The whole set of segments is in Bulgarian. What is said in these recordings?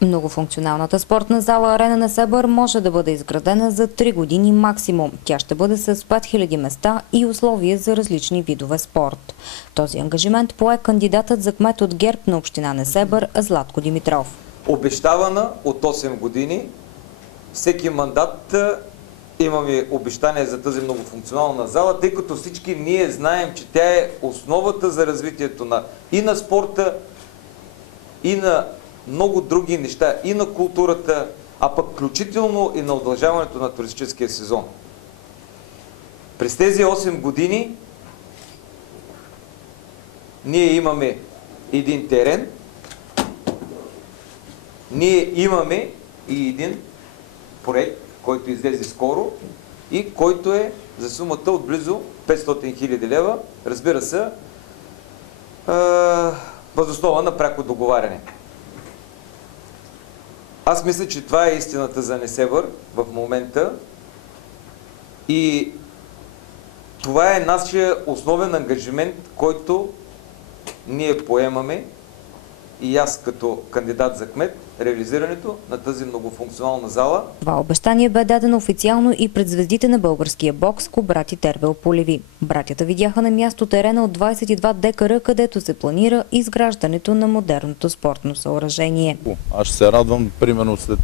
Многофункционалната спортна зала Арена Несебър може да бъде изградена за 3 години максимум. Тя ще бъде с 5000 места и условия за различни видове спорт. Този ангажимент пое кандидатът за кмет от ГЕРБ на община Несебър Златко Димитров. Обещавана от 8 години, всеки мандат имаме обещание за тази многофункционална зала, тъй като всички ние знаем, че тя е основата за развитието и на спорта, и на много други неща, и на културата, а пък включително и на удължаването на туристическия сезон. През тези 8 години ние имаме един терен, ние имаме и един проект, който излезе скоро и който е за сумата от близо 500 000 лева, разбира се, въз основа на пряко договаряне. Аз мисля, че това е истината за Несебър в момента и това е нашия основен ангажимент, който ние поемаме и аз като кандидат за кмет, реализирането на тази многофункционална зала. Това обещание бе дадено официално и пред звездите на българския бокс Кубрат и Тервел Полеви. Братята видяха на място терена от 22 декара, където се планира изграждането на модерното спортно съоръжение. Аз ще се радвам, примерно след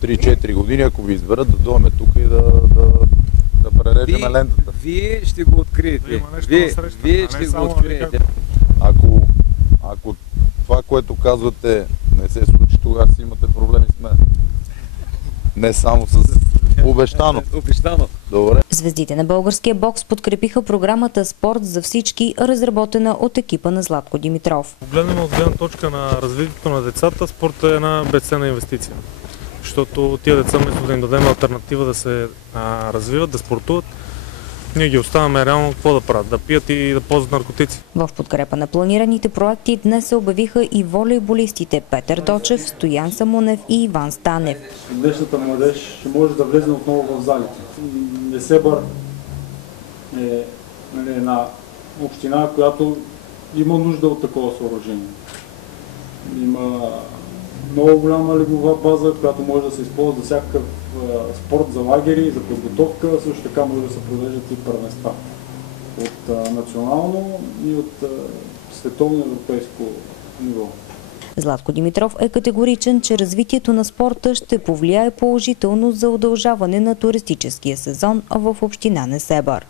3-4 години, ако ви изберат, да дойдем тук и да прережем лентата. Вие ще го откриете. Вие ще го откриете. Ако това, което казвате, не се случи, тогава си имате проблеми с мен. Не само с обещано. Добре. Звездите на българския бокс подкрепиха програмата Спорт за всички, разработена от екипа на Златко Димитров. Гледаме от гледна точка на развитието на децата, спортът е една безценна инвестиция. Защото тия деца, вместо да им дадем алтернатива да се развиват, да спортуват, ние ги оставяме реално какво да правят, да пият и да ползват наркотици. В подкрепа на планираните проекти днес се обявиха и волейболистите Петър Дочев, Стоян Самунев и Иван Станев. Днешната младеж ще може да влезе отново в залите. Несебър е една община, която има нужда от такова съоръжение. Има много голяма легова база, която може да се използва за всякакъв спорт, за лагери, за подготовка. Също така може да се провеждат и първенства от национално и от световно европейско ниво. Златко Димитров е категоричен, че развитието на спорта ще повлияе положително за удължаване на туристическия сезон в община Несебър.